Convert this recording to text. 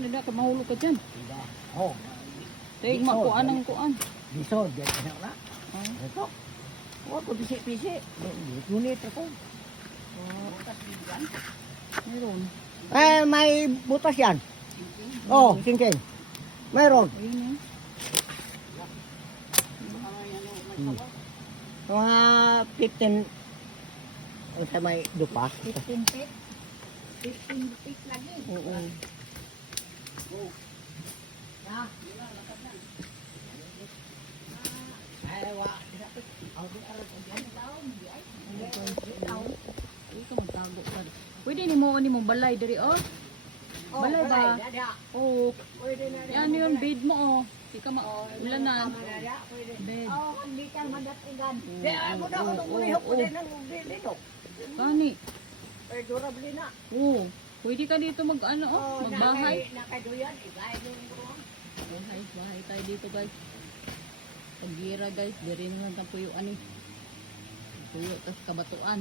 nada ka mahulog ka dyan. Oh, Dahil makuan ang kuan. bisod, yan na. Oh. Ito. Oh, ko pisi-pisi. Ngunit ako. Meron. May butas yan. Oh, king. Mayroon. Ayun yan. Mga 15 sa may dupas. 15 feet. 15 feet lagi. Oo. Ay ka magtago ka. Pwede ni mo balay diri oh. Balay ba? Oo. Yan yun bed mo oh. Di ka maulanan. Bed. Oh, hindi ka madatigan. Ako na ako muna yung pwede ng dito. Kani. Eh, durable na. Oo. Pwede ka dito mag ano oh, magbahay. Nakaduyan, igay nung Bahay tayo dito guys. Pagira guys, diri naman ang puyo ani. Puyo tas kabatuan.